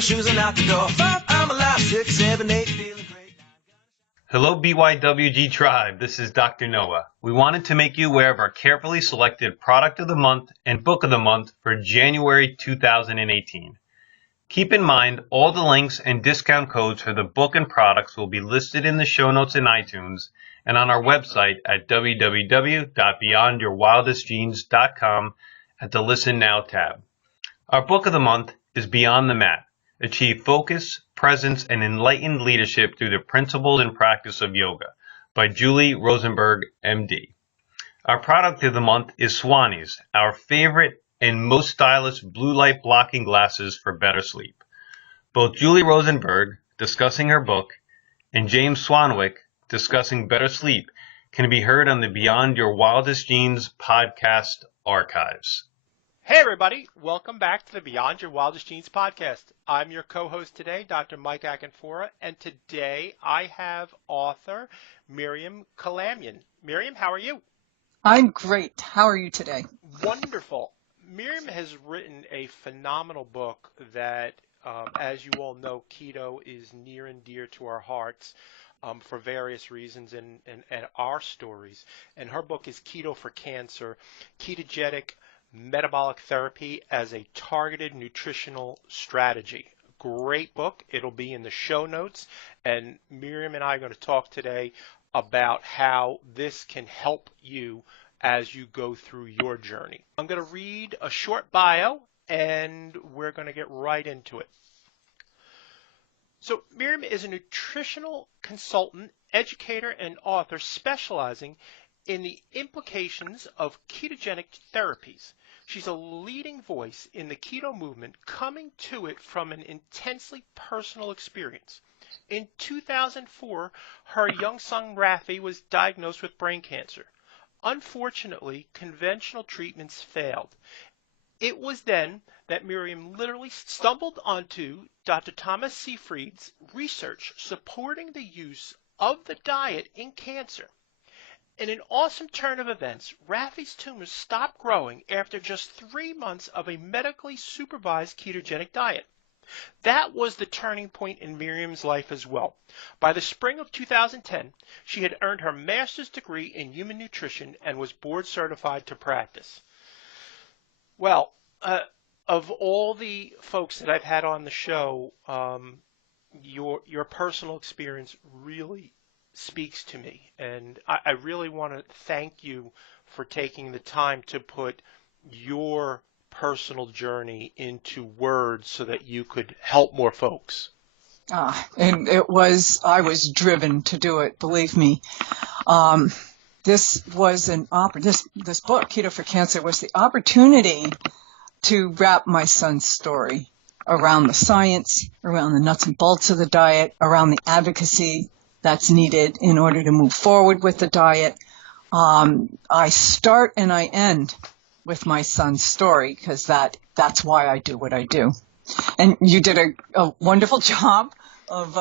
my shoes and out the door. 5, I'm alive. 6, 7, 8, feeling great. Hello BYWG Tribe, this is Dr. Noah. We wanted to make you aware of our carefully selected Product of the Month and Book of the Month for January 2018. Keep in mind, all the links and discount codes for the book and products will be listed in the show notes in iTunes and on our website at www.beyondyourwildestgenes.com at the Listen Now tab. Our book of the month is Beyond the Mat, Achieve Focus, Presence, and Enlightened Leadership Through the Principles and Practice of Yoga by Julie Rosenberg, MD. Our product of the month is Swannies, our favorite and most stylish blue light blocking glasses for better sleep. Both Julie Rosenberg, discussing her book, and James Swanwick, discussing better sleep, can be heard on the Beyond Your Wildest Genes podcast archives. Hey everybody, welcome back to the Beyond Your Wildest Genes podcast. I'm your co-host today, Dr. Mike Akinfora, and today I have author Miriam Kalamian. Miriam, how are you? I'm great. How are you today? Wonderful. Miriam has written a phenomenal book that, as you all know, keto is near and dear to our hearts for various reasons and our stories. And her book is Keto for Cancer, Ketogenic Metabolic Therapy as a Targeted Nutritional Strategy. Great book. It'll be in the show notes. And Miriam and I are going to talk today about how this can help you as you go through your journey. I'm going to read a short bio and we're going to get right into it. So Miriam is a nutritional consultant, educator, and author specializing in the implications of ketogenic therapies. She's a leading voice in the keto movement, coming to it from an intensely personal experience. In 2004, her young son Rafi was diagnosed with brain cancer. Unfortunately, conventional treatments failed. It was then that Miriam literally stumbled onto Dr. Thomas Seyfried's research supporting the use of the diet in cancer. In an awesome turn of events, Rafi's tumors stopped growing after just 3 months of a medically supervised ketogenic diet. That was the turning point in Miriam's life as well. By the spring of 2010, she had earned her master's degree in human nutrition and was board certified to practice. Well, of all the folks that I've had on the show, your personal experience really speaks to me, and I really want to thank you for taking the time to put your personal journey into words so that you could help more folks. And I was driven to do it, believe me. This was this book, Keto for Cancer, was the opportunity to wrap my son's story around the science, around the nuts and bolts of the diet, around the advocacy that's needed in order to move forward with the diet. I start and I end with my son's story because that's why I do what I do. And you did a wonderful job of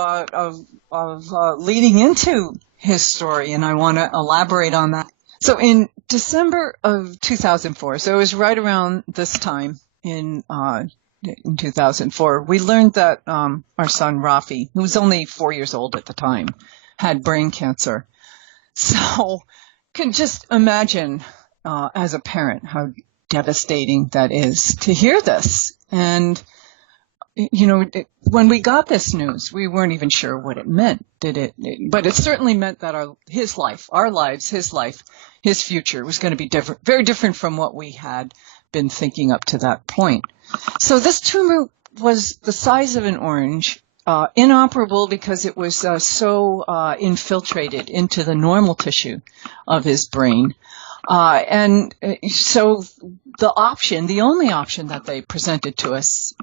leading into his story, and I want to elaborate on that. So in December of 2004, so it was right around this time in 2004, we learned that our son Rafi, who was only 4 years old at the time, had brain cancer. So can just imagine as a parent how devastating that is to hear this. And when we got this news, we weren't even sure what it meant, did it? But it certainly meant that his future was going to be different, very different from what we had been thinking up to that point. So this tumor was the size of an orange, inoperable because it was so infiltrated into the normal tissue of his brain. And so the only option that they presented to us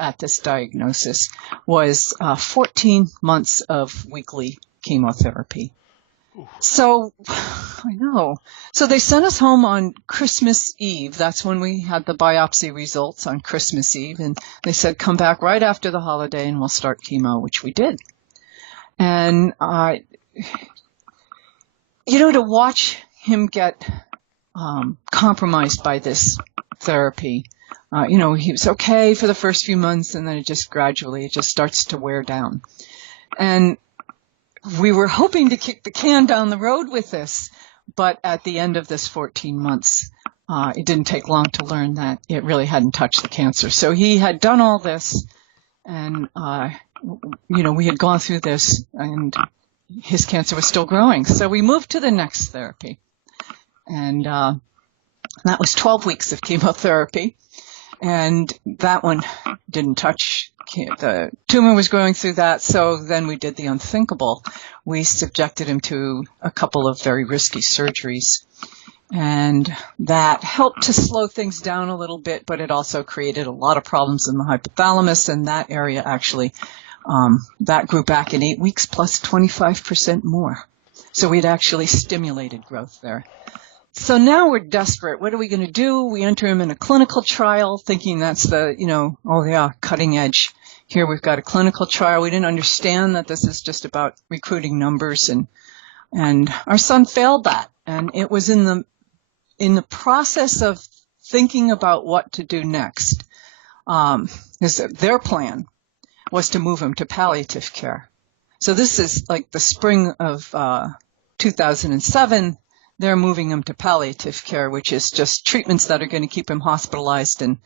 at this diagnosis was 14 months of weekly chemotherapy. So, I know. So they sent us home on Christmas Eve. That's when we had the biopsy results, on Christmas Eve. And they said, come back right after the holiday and we'll start chemo, which we did. And, to watch him get compromised by this therapy he was okay for the first few months, and then it just starts to wear down. And we were hoping to kick the can down the road with this, but at the end of this 14 months, it didn't take long to learn that it really hadn't touched the cancer. So he had done all this, and, we had gone through this, and his cancer was still growing. So we moved to the next therapy, and that was 12 weeks of chemotherapy, and that one didn't touch. The tumor was growing through that, so then we did the unthinkable. We subjected him to a couple of very risky surgeries, and that helped to slow things down a little bit, but it also created a lot of problems in the hypothalamus, and that area actually, that grew back in 8 weeks plus 25% more. So we'd actually stimulated growth there. So now we're desperate. What are we going to do? We enter him in a clinical trial, thinking that's the, cutting edge. Here we've got a clinical trial. We didn't understand that this is just about recruiting numbers, and our son failed that. And it was in the process of thinking about what to do next. Their plan was to move him to palliative care. So this is like the spring of 2007. They're moving him to palliative care, which is just treatments that are going to keep him hospitalized and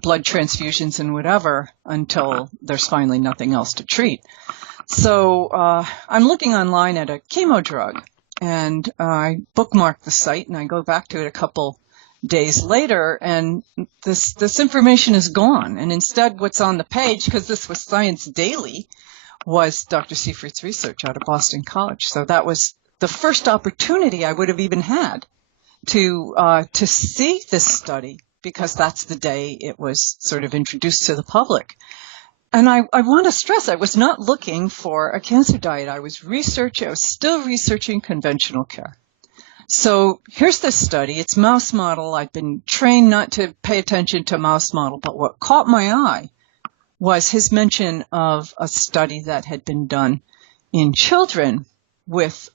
blood transfusions and whatever until there's finally nothing else to treat. So I'm looking online at a chemo drug, and I bookmark the site, and I go back to it a couple days later, and this information is gone. And instead what's on the page, because this was Science Daily, was Dr. Seyfried's research out of Boston College. So that was the first opportunity I would have even had to see this study, because that's the day it was sort of introduced to the public. And I want to stress, I was not looking for a cancer diet. I was still researching conventional care. So here's this study. It's mouse model. I've been trained not to pay attention to mouse model, but what caught my eye was his mention of a study that had been done in children with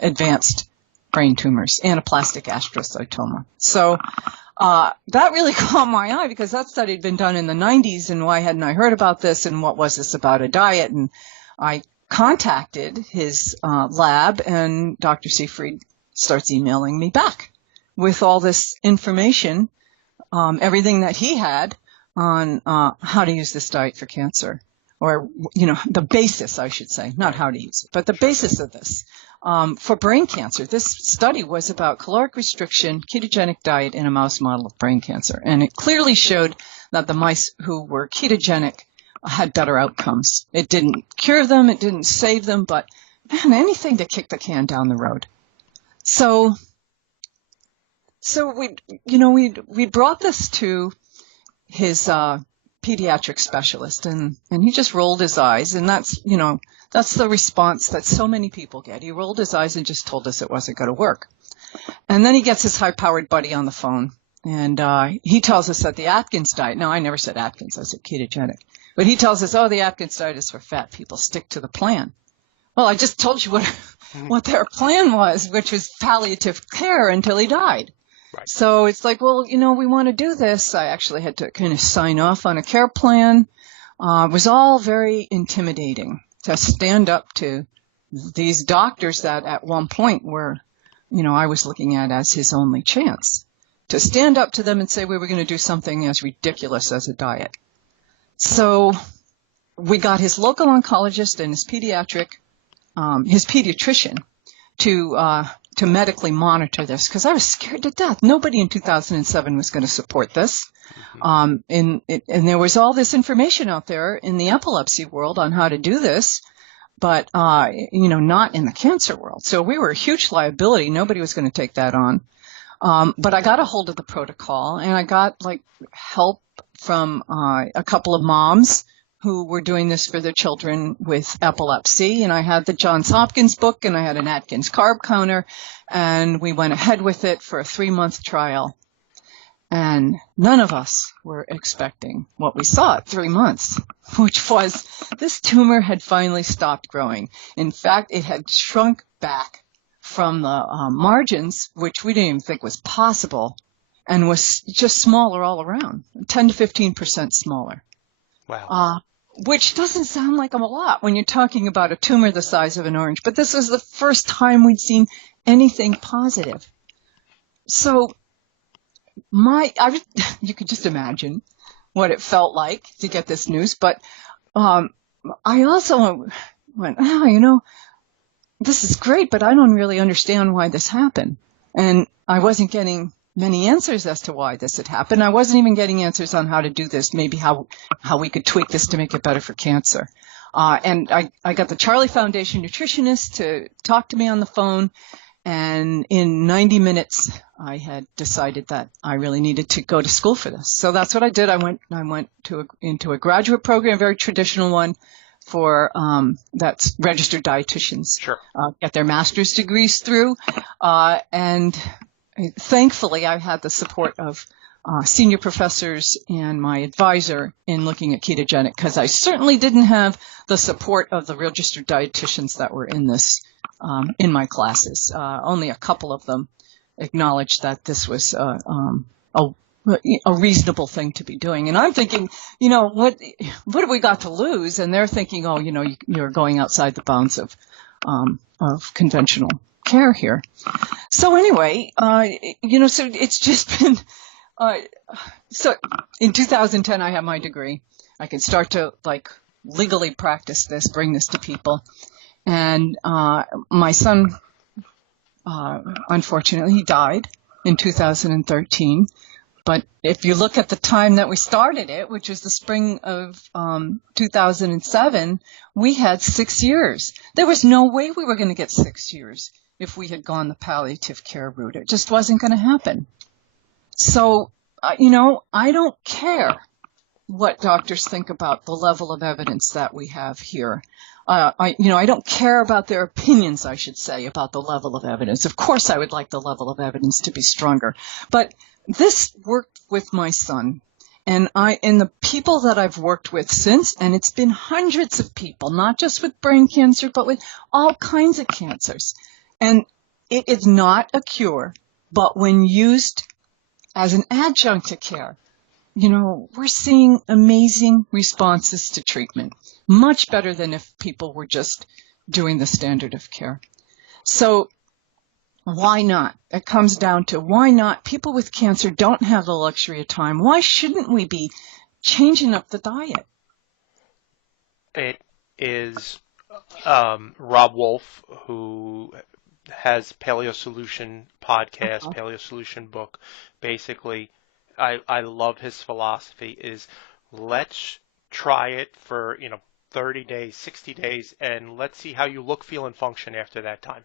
advanced brain tumors, anaplastic astrocytoma. So that really caught my eye, because that study had been done in the 90s, and why hadn't I heard about this, and what was this about a diet? And I contacted his lab, and Dr. Seyfried starts emailing me back with all this information, everything that he had on how to use this diet for cancer. Or, the basis, I should say, not how to use it, but the basis of this. For brain cancer, this study was about caloric restriction, ketogenic diet in a mouse model of brain cancer. And it clearly showed that the mice who were ketogenic had better outcomes. It didn't cure them, it didn't save them, but man, anything to kick the can down the road. So we brought this to his pediatric specialist, and he just rolled his eyes, and that's the response that so many people get. He rolled his eyes and just told us it wasn't going to work. And then he gets his high-powered buddy on the phone, and he tells us that the Atkins diet, no, I never said Atkins, I said ketogenic, but he tells us, the Atkins diet is for fat people, stick to the plan. Well, I just told you what their plan was, which was palliative care until he died. Right. So it's like, well, we want to do this. I actually had to kind of sign off on a care plan. It was all very intimidating to stand up to these doctors that at one point were, I was looking at as his only chance. To stand up to them and say we were going to do something as ridiculous as a diet. So we got his local oncologist and his pediatrician to medically monitor this, because I was scared to death. Nobody in 2007 was going to support this. And there was all this information out there in the epilepsy world on how to do this, but, not in the cancer world. So we were a huge liability. Nobody was going to take that on. But I got a hold of the protocol, and I got help from a couple of moms who were doing this for their children with epilepsy. And I had the Johns Hopkins book, and I had an Atkins carb counter, and we went ahead with it for a 3-month trial. And none of us were expecting what we saw at 3 months, which was this tumor had finally stopped growing. In fact, it had shrunk back from the margins, which we didn't even think was possible and was just smaller all around, 10 to 15% smaller. Wow. Which doesn't sound like a lot when you're talking about a tumor the size of an orange, but this was the first time we'd seen anything positive. So you could just imagine what it felt like to get this news, but I also went, this is great, but I don't really understand why this happened. And I wasn't getting many answers as to why this had happened. I wasn't even getting answers on how to do this, maybe how we could tweak this to make it better for cancer. And I got the Charlie Foundation nutritionist to talk to me on the phone. And in 90 minutes, I had decided that I really needed to go to school for this. So that's what I did. I went into a graduate program, a very traditional one for that's registered dietitians. Sure. Get their master's degrees through. And thankfully, I had the support of senior professors and my advisor in looking at ketogenic, because I certainly didn't have the support of the registered dietitians that were in this in my classes. Only a couple of them acknowledged that this was a reasonable thing to be doing. And I'm thinking, what have we got to lose? And they're thinking, you're going outside the bounds of conventional care here. So anyway, so it's just been, so in 2010, I have my degree. I can start to legally practice this, bring this to people. And my son, unfortunately, he died in 2013. But if you look at the time that we started it, which was the spring of 2007, we had 6 years. There was no way we were going to get 6 years if we had gone the palliative care route. It just wasn't going to happen. So, I don't care what doctors think about the level of evidence that we have here. I don't care about their opinions, I should say, about the level of evidence. Of course, I would like the level of evidence to be stronger. But this worked with my son, and the people that I've worked with since, and it's been hundreds of people, not just with brain cancer, but with all kinds of cancers. And it is not a cure, but when used as an adjunct to care, we're seeing amazing responses to treatment, much better than if people were just doing the standard of care. So why not? It comes down to why not? People with cancer don't have the luxury of time. Why shouldn't we be changing up the diet? It is Rob Wolfe, who has Paleo Solution podcast, Paleo Solution book. Basically, I love his philosophy is let's try it for 30 days, 60 days, and let's see how you look, feel, and function after that time.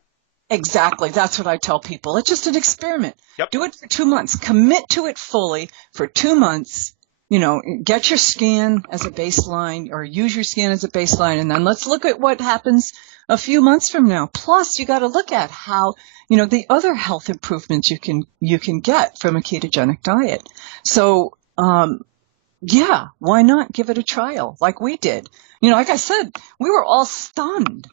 Exactly. That's what I tell people. It's just an experiment. Yep. Do it for 2 months. Commit to it fully for 2 months. Get your scan as a baseline, or use your scan as a baseline, and then let's look at what happens a few months from now. Plus, you got to look at how, the other health improvements you can get from a ketogenic diet. So, why not give it a trial like we did? Like I said, we were all stunned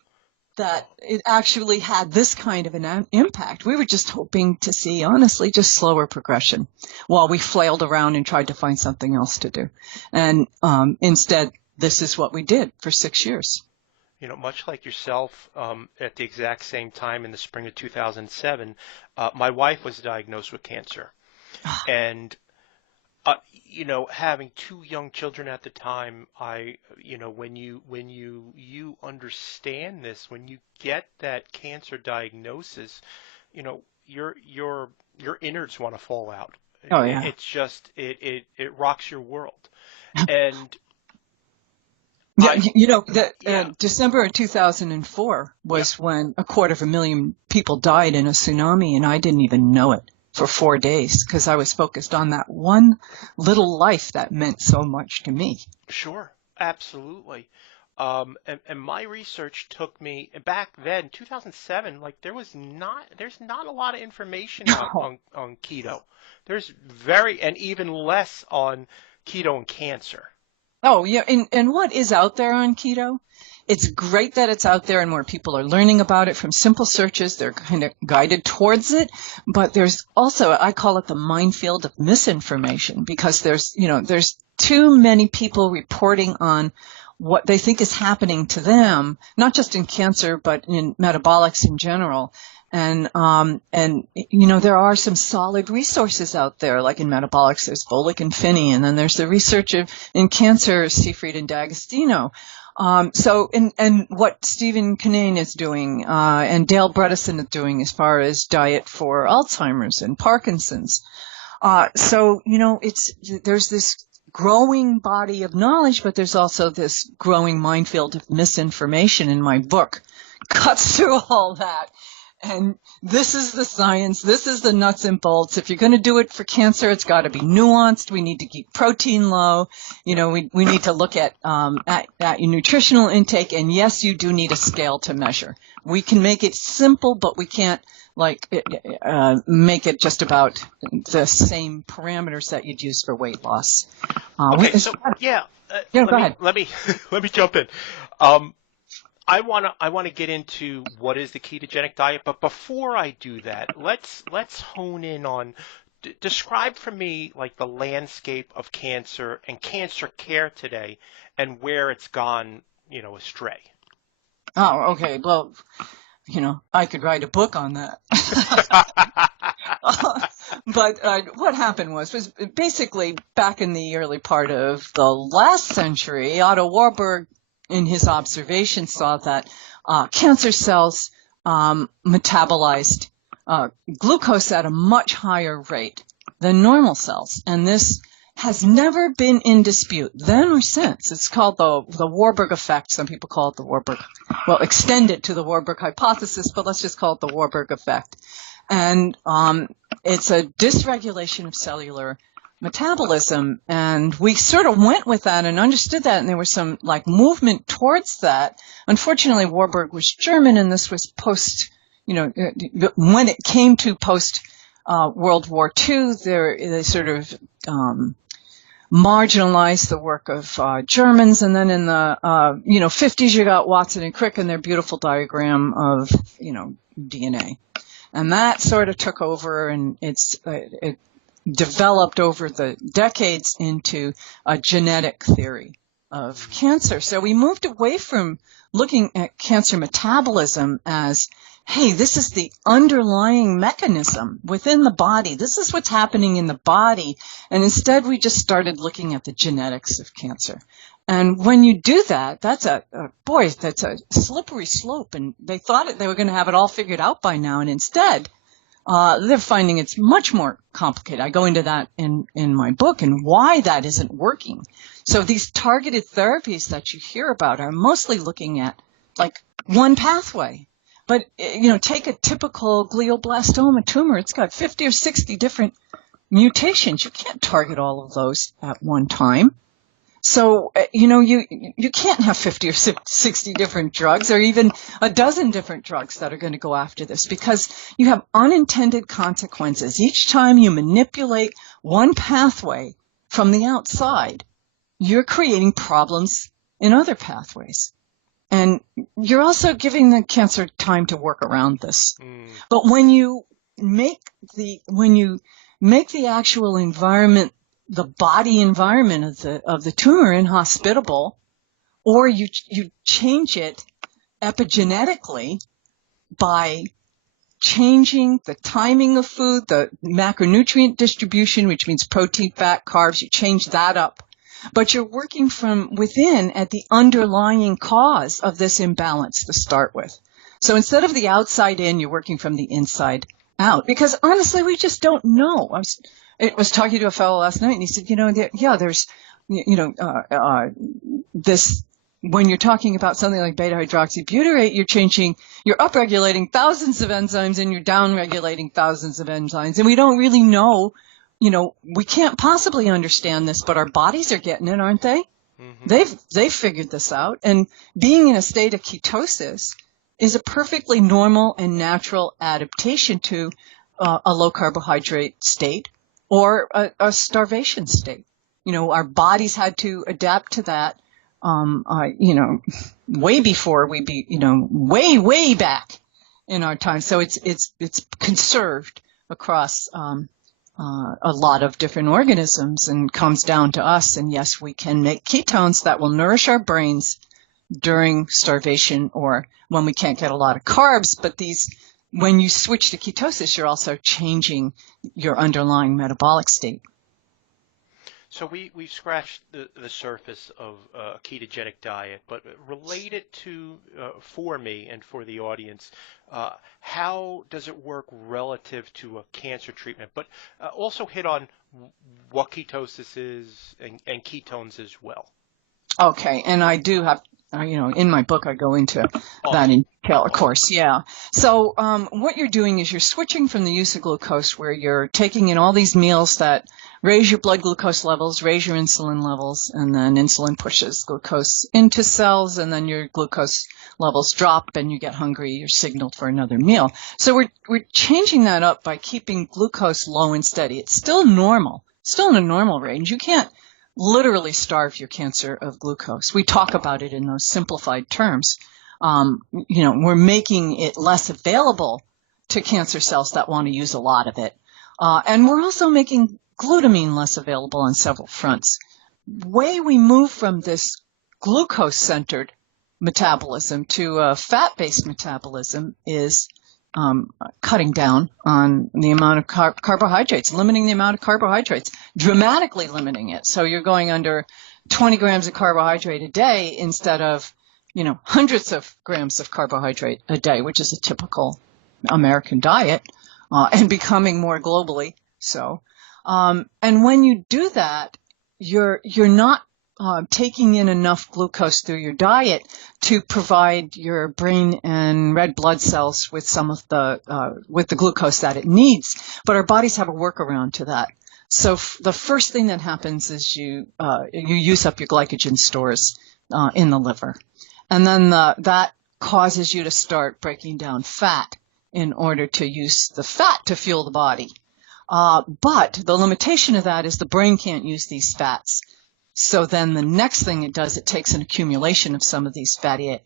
that it actually had this kind of an impact. We were just hoping to see, honestly, just slower progression while we flailed around and tried to find something else to do. And instead, this is what we did for 6 years. Much like yourself, at the exact same time in the spring of 2007, my wife was diagnosed with cancer. And having 2 young children at the time, when you understand this, when you get that cancer diagnosis, your innards want to fall out. Oh yeah. It's just it rocks your world. And December of 2004 was when 250,000 people died in a tsunami, and I didn't even know it for 4 days because I was focused on that one little life that meant so much to me. Sure, absolutely. And my research took me back then, 2007. There's not a lot of information on keto. There's and even less on keto and cancer. Oh yeah, and what is out there on keto it's great that it's out there and more people are learning about it from simple searches. They're kind of guided towards it. But there's also, I call it the minefield of misinformation, because there's too many people reporting on what they think is happening to them, not just in cancer, but in metabolics in general. And there are some solid resources out there, like in metabolics, there's Volek and Finney, and then there's the research in cancer, Seyfried and D'Agostino. And what Stephen Kinane is doing, and Dale Bredesen is doing as far as diet for Alzheimer's and Parkinson's. There's this growing body of knowledge, but there's also this growing minefield of misinformation, and my book cuts through all that. And this is the science. This is the nuts and bolts. If you're going to do it for cancer, it's got to be nuanced. We need to keep protein low. We need to look at your nutritional intake. And yes, you do need a scale to measure. We can make it simple, but we can't make it just about the same parameters that you'd use for weight loss. Go ahead. Let me jump in. I want to get into what is the ketogenic diet, but before I do that, let's hone in on describe for me like the landscape of cancer and cancer care today and where it's gone, astray. Oh, okay. Well, I could write a book on that. But what happened was basically back in the early part of the last century, Otto Warburg in his observation saw that cancer cells metabolized glucose at a much higher rate than normal cells. And this has never been in dispute then or since. It's called the Warburg effect. Some people call it the Warburg, extended to the Warburg hypothesis, but let's just call it the Warburg effect. And it's a dysregulation of cellular metabolism, and we sort of went with that and understood that, and there was some movement towards that. Unfortunately, Warburg was German, and this was post, when it came to post World War II, they sort of marginalized the work of Germans, and then in the 50s, you got Watson and Crick and their beautiful diagram of DNA, and that sort of took over, and it developed over the decades into a genetic theory of cancer. So we moved away from looking at cancer metabolism as, hey, this is the underlying mechanism within the body. This is what's happening in the body. And instead, we just started looking at the genetics of cancer. And when you do that, that's a slippery slope. And they thought they were going to have it all figured out by now. And instead, they're finding it's much more complicated. I go into that in my book and why that isn't working. So these targeted therapies that you hear about are mostly looking at one pathway. But, take a typical glioblastoma tumor. It's got 50 or 60 different mutations. You can't target all of those at one time. So, you can't have 50 or 60 different drugs or even a dozen different drugs that are going to go after this, because you have unintended consequences. Each time you manipulate one pathway from the outside, you're creating problems in other pathways. And you're also giving the cancer time to work around this. But when you make the actual environment, the body environment of the tumor inhospitable, or you change it epigenetically by changing the timing of food, the macronutrient distribution, which means protein, fat, carbs, you change that up. But you're working from within at the underlying cause of this imbalance to start with. So instead of the outside in, you're working from the inside out. Because honestly, we just don't know. I was talking to a fellow last night, and he said, there's, this, when you're talking about something like beta-hydroxybutyrate, you're upregulating thousands of enzymes and you're downregulating thousands of enzymes. And we don't really know, we can't possibly understand this, but our bodies are getting it, aren't they? Mm-hmm. They've figured this out. And being in a state of ketosis is a perfectly normal and natural adaptation to a low carbohydrate state or a starvation state. Our bodies had to adapt to that way before we way back in our time. So it's conserved across a lot of different organisms and comes down to us. And yes, we can make ketones that will nourish our brains during starvation or when we can't get a lot of carbs. But when you switch to ketosis, you're also changing your underlying metabolic state. So we've scratched the surface of a ketogenic diet, but related to, for me and for the audience, how does it work relative to a cancer treatment? But also hit on what ketosis is and ketones as well. Okay, and I do have, in my book I go into that in detail, of course, yeah. So what you're doing is you're switching from the use of glucose, where you're taking in all these meals that raise your blood glucose levels, raise your insulin levels, and then insulin pushes glucose into cells, and then your glucose levels drop and you get hungry, you're signaled for another meal. So we're changing that up by keeping glucose low and steady. It's still normal, still in a normal range. You can't literally starve your cancer of glucose. We talk about it in those simplified terms. We're making it less available to cancer cells that want to use a lot of it. And we're also making glutamine less available on several fronts. The way we move from this glucose-centered metabolism to a fat-based metabolism is cutting down on the amount of carbohydrates, limiting the amount of carbohydrates, dramatically limiting it. So you're going under 20 grams of carbohydrate a day instead of, hundreds of grams of carbohydrate a day, which is a typical American diet, and becoming more globally so. And when you do that, you're not taking in enough glucose through your diet to provide your brain and red blood cells with some of with the glucose that it needs. But our bodies have a workaround to that. So the first thing that happens is you use up your glycogen stores in the liver, and then that causes you to start breaking down fat in order to use the fat to fuel the body. But the limitation of that is the brain can't use these fats. So then the next thing it does, it takes an accumulation of some of these fatty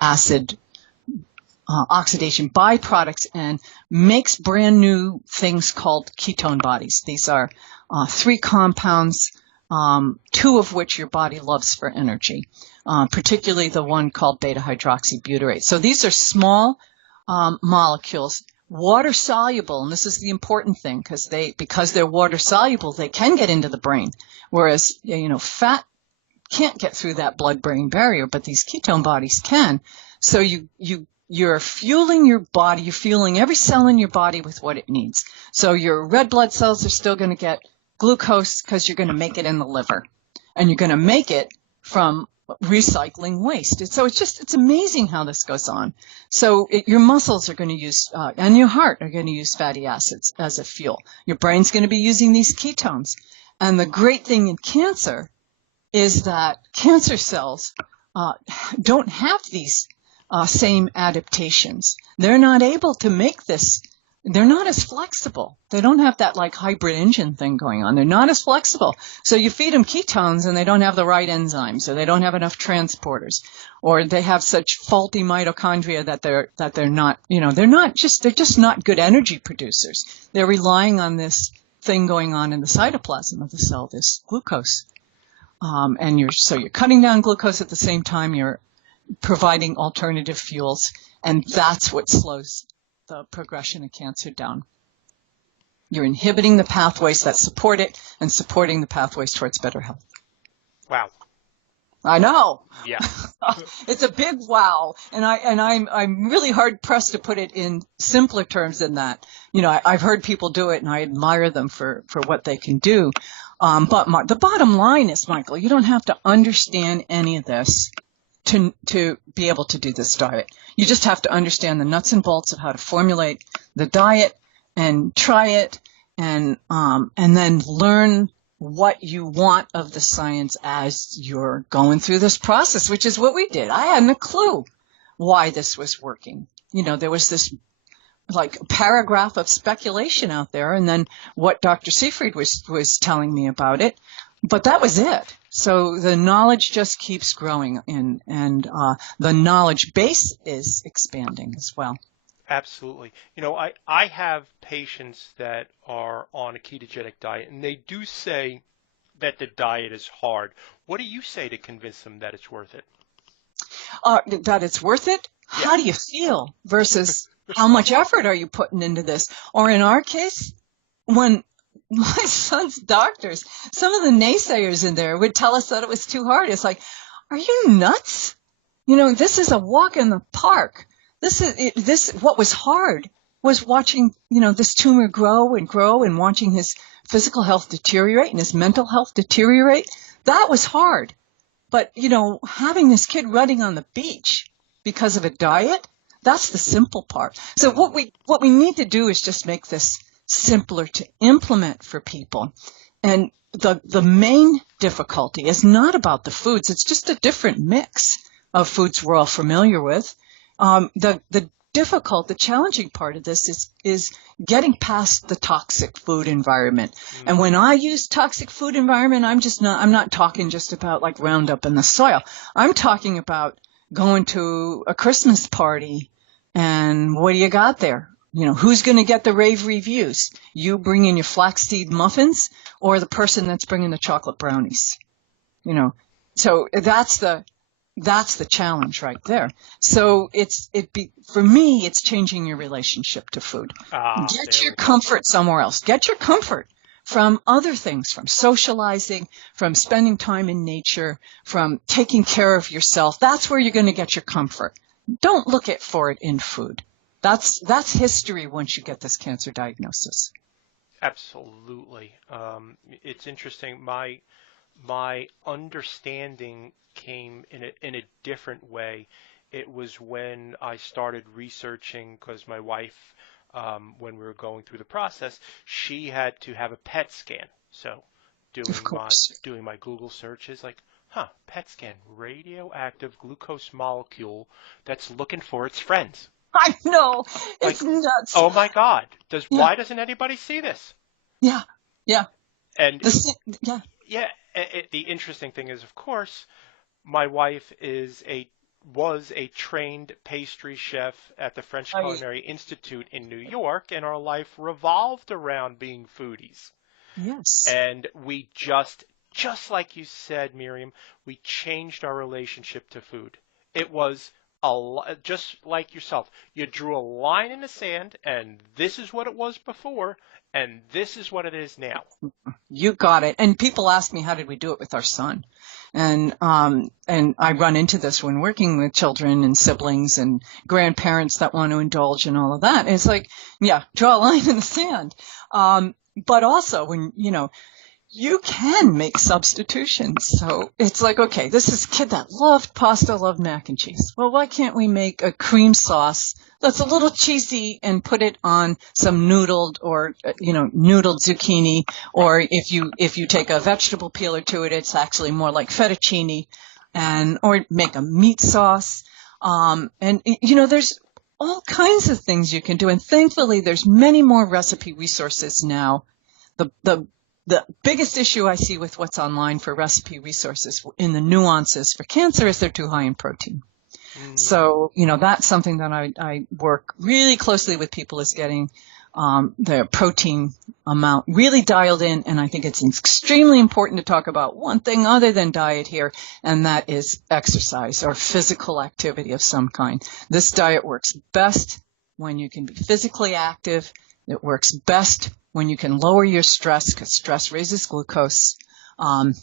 acid oxidation byproducts and makes brand new things called ketone bodies. These are 3 compounds, 2 of which your body loves for energy, particularly the one called beta-hydroxybutyrate. So these are small molecules, water soluble, and this is the important thing because they're water soluble, they can get into the brain, whereas fat can't get through that blood-brain barrier, but these ketone bodies can. So you're fueling your body, you're fueling every cell in your body with what it needs. So your red blood cells are still going to get glucose because you're going to make it in the liver, and you're going to make it from recycling waste. So it's amazing how this goes on. So your muscles are going to use, and your heart are going to use fatty acids as a fuel. Your brain's going to be using these ketones. And the great thing in cancer is that cancer cells don't have these same adaptations. They're not able to make this. They're not as flexible. They don't have that hybrid engine thing going on. They're not as flexible. So you feed them ketones and they don't have the right enzymes, or they don't have enough transporters, or they have such faulty mitochondria that they're not, they're just not good energy producers. They're relying on this thing going on in the cytoplasm of the cell, this glucose. And you're cutting down glucose at the same time you're providing alternative fuels, and that's what slows the progression of cancer down. You're inhibiting the pathways that support it and supporting the pathways towards better health. Wow. I know. Yeah. It's a big wow, and I'm really hard pressed to put it in simpler terms than that. I've heard people do it, and I admire them for what they can do. But the bottom line is, Michael, you don't have to understand any of this to be able to do this diet. You just have to understand the nuts and bolts of how to formulate the diet and try it, and then learn what you want of the science as you're going through this process, which is what we did. I hadn't a clue why this was working. There was this paragraph of speculation out there, and then what Dr. Seyfried was telling me about it, but that was it. So the knowledge just keeps growing, and the knowledge base is expanding as well. Absolutely. I have patients that are on a ketogenic diet, and they do say that the diet is hard. What do you say to convince them that it's worth it? That it's worth it? Yeah. How do you feel versus how much effort are you putting into this? Or in our case, when my son's doctors, some of the naysayers in there would tell us that it was too hard. It's like, are you nuts? This is a walk in the park. What was hard was watching, this tumor grow and watching his physical health deteriorate and his mental health deteriorate. That was hard. But, having this kid running on the beach because of a diet, that's the simple part. So what we need to do is just make this simpler to implement for people. And the main difficulty is not about the foods. It's just a different mix of foods we're all familiar with. The challenging part of this is getting past the toxic food environment. Mm-hmm. And when I use toxic food environment, I'm not talking just about like Roundup in the soil. I'm talking about going to a Christmas party and what do you got there? Who's going to get the rave reviews? You bringing your flaxseed muffins or the person that's bringing the chocolate brownies? So that's the challenge right there. So for me, it's changing your relationship to food. Get your comfort somewhere else. Get your comfort from other things, from socializing, from spending time in nature, from taking care of yourself. That's where you're going to get your comfort. Don't look for it in food. That's history once you get this cancer diagnosis. Absolutely. It's interesting. My understanding came in a different way. It was when I started researching, because my wife, when we were going through the process, she had to have a PET scan. So doing my Google searches, like, PET scan, radioactive glucose molecule that's looking for its friends. I know. It's nuts. Oh my God. Why doesn't anybody see this? Yeah. And yeah. The interesting thing is, of course, my wife was a trained pastry chef at the French Culinary Institute in New York, and our life revolved around being foodies. Yes. And we just like you said, Miriam, we changed our relationship to food. It was just like yourself. You drew a line in the sand, and this is what it was before, and this is what it is now. You got it. And people ask me, how did we do it with our son? And I run into this when working with children and siblings and grandparents that want to indulge in all of that. And it's like, draw a line in the sand. But also when, you can make substitutions. So it's like, okay, this is a kid that loved pasta, loved mac and cheese. Well, why can't we make a cream sauce that's a little cheesy and put it on some noodled or, noodled zucchini? Or if you take a vegetable peeler to it, it's actually more like fettuccine, or make a meat sauce. There's all kinds of things you can do. And thankfully, there's many more recipe resources now. The biggest issue I see with what's online for recipe resources in the nuances for cancer is they're too high in protein. So, that's something that I work really closely with people, is getting their protein amount really dialed in. And I think it's extremely important to talk about one thing other than diet here, and that is exercise or physical activity of some kind. This diet works best when you can be physically active. It works best when you can lower your stress, because stress raises glucose. There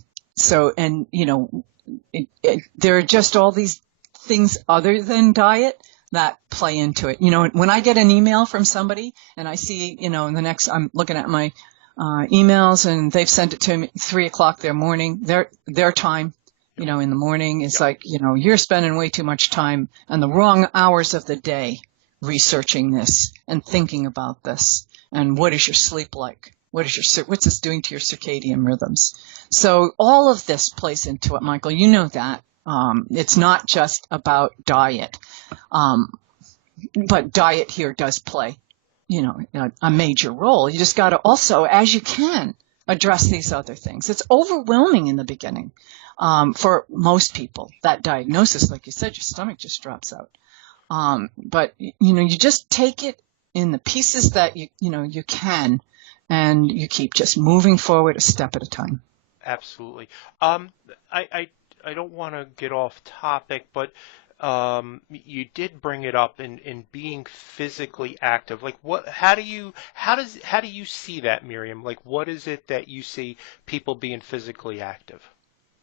are just all these things other than diet that play into it. When I get an email from somebody and I see, I'm looking at my emails and they've sent it to me 3:00 their morning, their time, in the morning. It's like, you're spending way too much time and the wrong hours of the day researching this and thinking about this. And what is your sleep like? What's this doing to your circadian rhythms? So all of this plays into it, Michael. You know that. It's not just about diet. But diet here does play, a major role. You just got to also, as you can, address these other things. It's overwhelming in the beginning for most people. That diagnosis, like you said, your stomach just drops out. But you just take it in the pieces that you can, and you keep just moving forward a step at a time. Absolutely. I don't want to get off topic, but you did bring it up in being physically active. Like how do you see that, Miriam? Like what is it that you see people being physically active?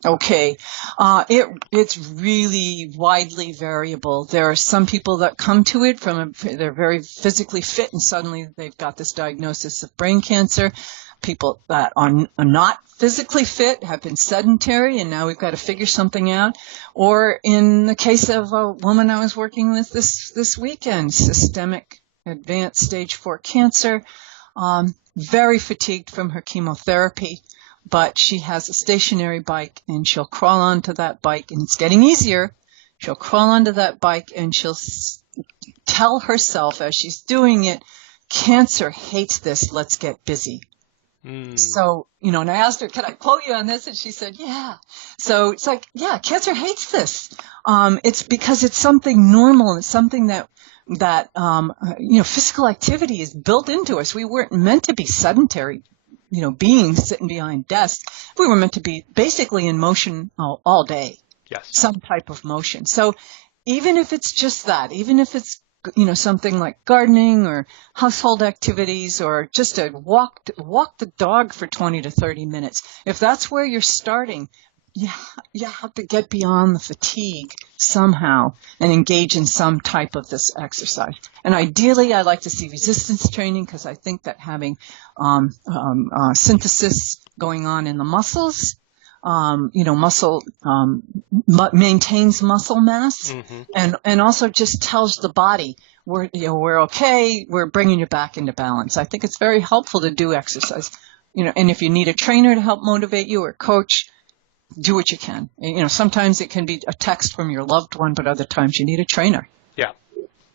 Okay. It's really widely variable. There are some people that come to it they're very physically fit and suddenly they've got this diagnosis of brain cancer. People that are not physically fit have been sedentary and now we've got to figure something out. Or in the case of a woman I was working with this weekend, systemic advanced stage 4 cancer, very fatigued from her chemotherapy. But she has a stationary bike and she'll crawl onto that bike, and it's getting easier. She'll crawl onto that bike and she'll tell herself as she's doing it, cancer hates this, let's get busy. So, and I asked her, can I quote you on this? And she said, yeah. So it's like, yeah, cancer hates this. It's because it's something normal and it's something that physical activity is built into us. We weren't meant to be sedentary beings sitting behind desks. We were meant to be basically in motion all day. Yes. Some type of motion. So even if it's just that, even if it's, something like gardening or household activities or just a walk the dog for 20 to 30 minutes, if that's where you're starting, you have to get beyond the fatigue somehow and engage in some type of this exercise. And ideally, I like to see resistance training because I think that having synthesis going on in the muscles, muscle maintains muscle mass, and also just tells the body we're okay, we're bringing you back into balance. I think it's very helpful to do exercise, and if you need a trainer to help motivate you or a coach, do what you can. Sometimes it can be a text from your loved one, but other times you need a trainer.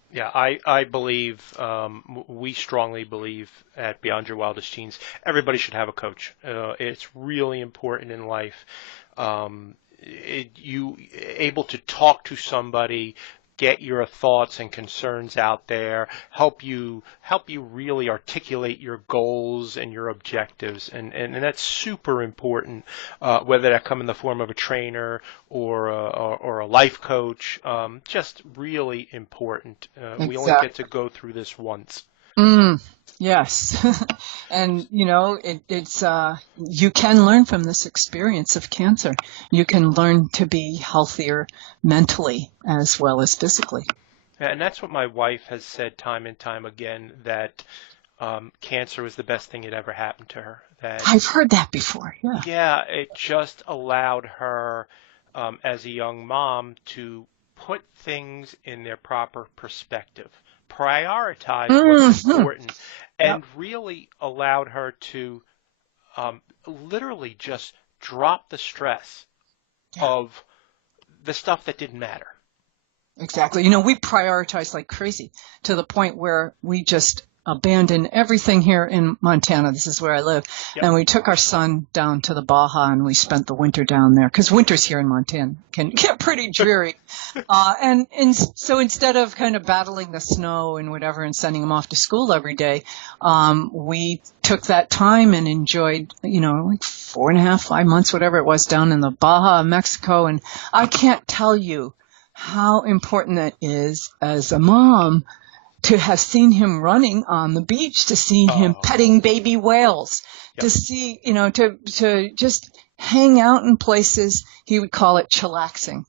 Yeah, I believe, we strongly believe at Beyond Your Wildest Genes, everybody should have a coach. It's really important in life. You able to talk to somebody, get your thoughts and concerns out there, help you really articulate your goals and your objectives, and that's super important, whether that come in the form of a trainer or a life coach, just really important. Exactly. We only get to go through this once. Yes. And, it's you can learn from this experience of cancer. You can learn to be healthier mentally as well as physically. And that's what my wife has said time and time again, that cancer was the best thing that ever happened to her. That I've heard that before, yeah. Yeah, it just allowed her, as a young mom, to put things in their proper perspective, prioritize what's important, and really allowed her to literally just drop the stress of the stuff that didn't matter. Exactly. We prioritize like crazy to the point where we just abandoned everything here in Montana. This is where I live. Yep. And we took our son down to the Baja and we spent the winter down there because winters here in Montana can get pretty dreary. And so instead of kind of battling the snow and whatever and sending him off to school every day, we took that time and enjoyed, like 4.5, 5 months, whatever it was, down in the Baja, Mexico. And I can't tell you how important that is as a mom to have seen him running on the beach, to see him petting baby whales, to see, to just hang out in places, he would call it chillaxing.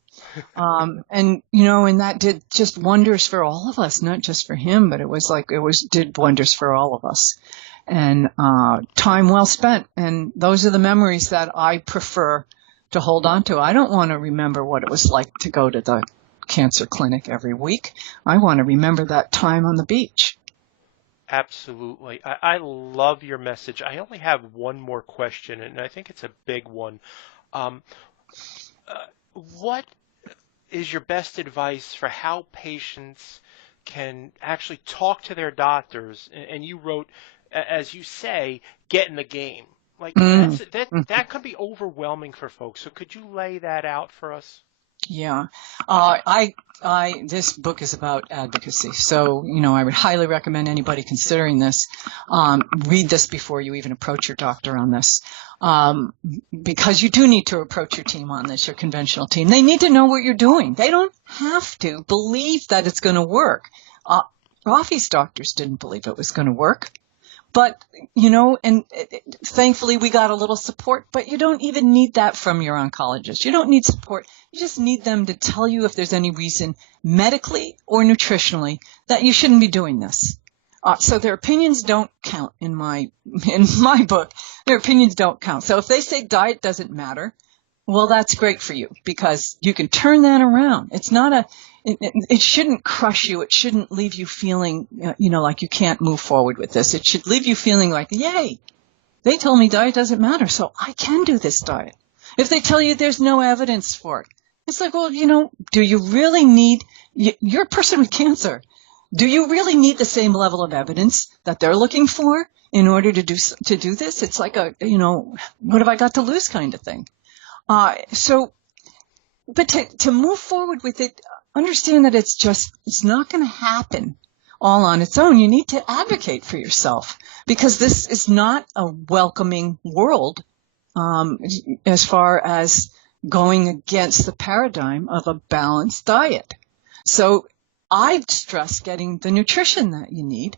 And that did just wonders for all of us, not just for him, but did wonders for all of us. And time well spent. And those are the memories that I prefer to hold on to. I don't want to remember what it was like to go to the cancer clinic every week. I want to remember that time on the beach. Absolutely. I love your message. I only have one more question, and I think it's a big one. What is your best advice for how patients can actually talk to their doctors? And you wrote, as you say, get in the game. Like Mm. that can be overwhelming for folks. So could you lay that out for us? Yeah. This book is about advocacy. So, I would highly recommend anybody considering this, read this before you even approach your doctor on this. Because you do need to approach your team on this, your conventional team. They need to know what you're doing. They don't have to believe that it's going to work. Rafi's doctors didn't believe it was going to work. But, and thankfully we got a little support, but you don't even need that from your oncologist. You don't need support. You just need them to tell you if there's any reason medically or nutritionally that you shouldn't be doing this. So their opinions don't count in my book. Their opinions don't count. So if they say diet doesn't matter, well, that's great for you because you can turn that around. It's not it shouldn't crush you. It shouldn't leave you feeling, like you can't move forward with this. It should leave you feeling like, yay, they told me diet doesn't matter, so I can do this diet. If they tell you there's no evidence for it, it's like, well, do you really need, you're a person with cancer. Do you really need the same level of evidence that they're looking for in order to do this? It's like what have I got to lose kind of thing. But to move forward with it, understand that it's not going to happen all on its own. You need to advocate for yourself because this is not a welcoming world as far as going against the paradigm of a balanced diet. So I stress getting the nutrition that you need,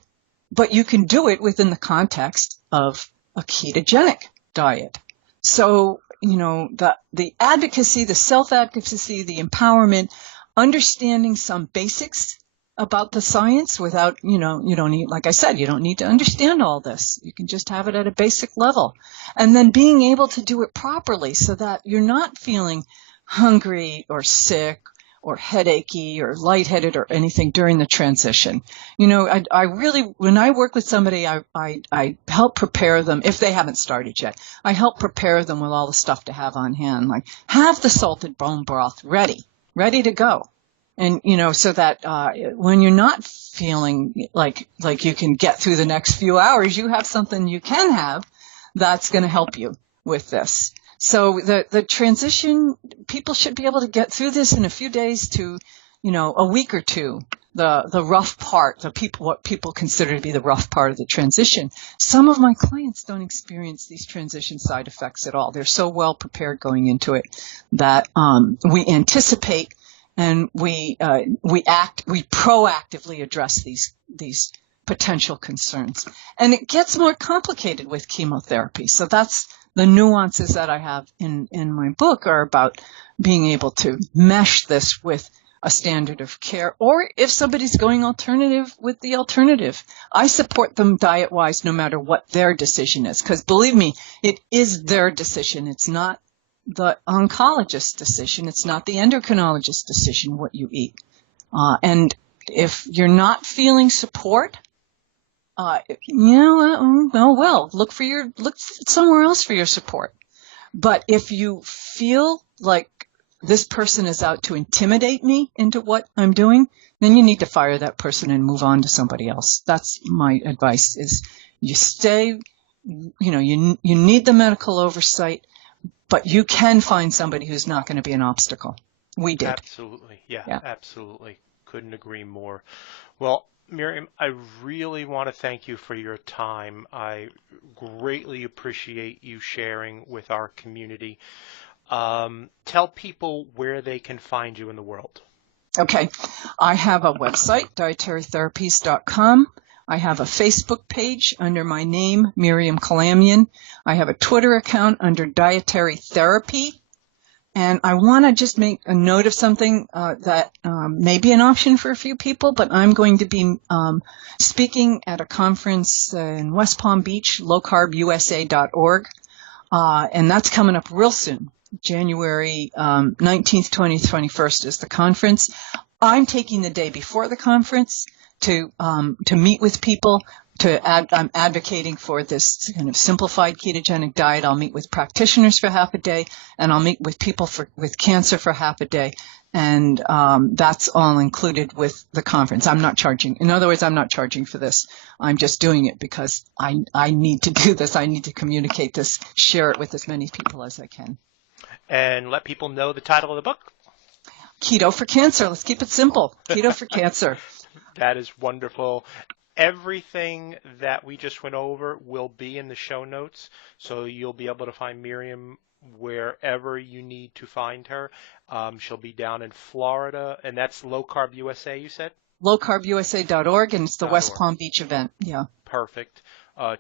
but you can do it within the context of a ketogenic diet. So, the advocacy, the self-advocacy, the empowerment, understanding some basics about the science without, you don't need, like I said, you don't need to understand all this. You can just have it at a basic level. And then being able to do it properly so that you're not feeling hungry or sick or headachy or lightheaded or anything during the transition. I really, when I work with somebody, I help prepare them, if they haven't started yet, I help prepare them with all the stuff to have on hand, like have the salted bone broth ready to go. And, so that when you're not feeling like you can get through the next few hours, you have something you can have that's going to help you with this. So the transition, people should be able to get through this in a few days to, a week or two. The rough part, what people consider to be the rough part of the transition. Some of my clients don't experience these transition side effects at all. They're so well prepared going into it that we anticipate and we proactively address these potential concerns. And it gets more complicated with chemotherapy. So that's the nuances that I have in my book are about being able to mesh this with a standard of care, or if somebody's going alternative, with the alternative. I support them diet-wise no matter what their decision is, because believe me, it is their decision. It's not the oncologist's decision. It's not the endocrinologist's decision what you eat. And if you're not feeling support, look somewhere else for your support. But if you feel like this person is out to intimidate me into what I'm doing, then you need to fire that person and move on to somebody else. That's my advice, is you stay, you need the medical oversight, but you can find somebody who's not going to be an obstacle. We did. Absolutely. Yeah, absolutely. Couldn't agree more. Well, Miriam, I really want to thank you for your time. I greatly appreciate you sharing with our community. Tell people where they can find you in the world. Okay. I have a website, dietarytherapies.com. I have a Facebook page under my name, Miriam Kalamian. I have a Twitter account under Dietary Therapy. And I want to just make a note of something that may be an option for a few people, but I'm going to be speaking at a conference in West Palm Beach, lowcarbusa.org, and that's coming up real soon. January 19th, 20th, 21st is the conference. I'm taking the day before the conference to meet with people. I'm advocating for this kind of simplified ketogenic diet. I'll meet with practitioners for half a day, and I'll meet with people with cancer for half a day And that's all included with the conference. I'm not charging. In other words, I'm not charging for this. I'm just doing it because I need to do this. I need to communicate this, share it with as many people as I can. And let people know the title of the book. Keto for Cancer. Let's keep it simple. Keto for Cancer. That is wonderful. Everything that we just went over will be in the show notes, so you'll be able to find Miriam wherever you need to find her. She'll be down in Florida, and that's Low Carb USA, you said? lowcarbusa.org, and it's the West .org. Palm Beach event. Yeah. Perfect.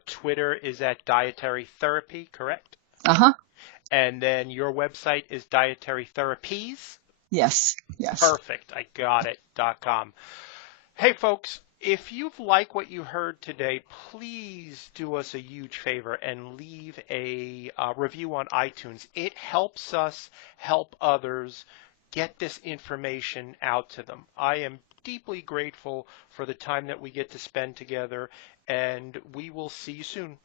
Twitter is at Dietary Therapy, correct? Uh-huh. And then your website is Dietary Therapies? Yes. Yes. Perfect. I got it. .com. Hey, folks, if you've liked what you heard today, please do us a huge favor and leave a review on iTunes. It helps us help others get this information out to them. I am deeply grateful for the time that we get to spend together, and we will see you soon.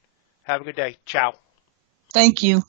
Have a good day. Ciao. Thank you.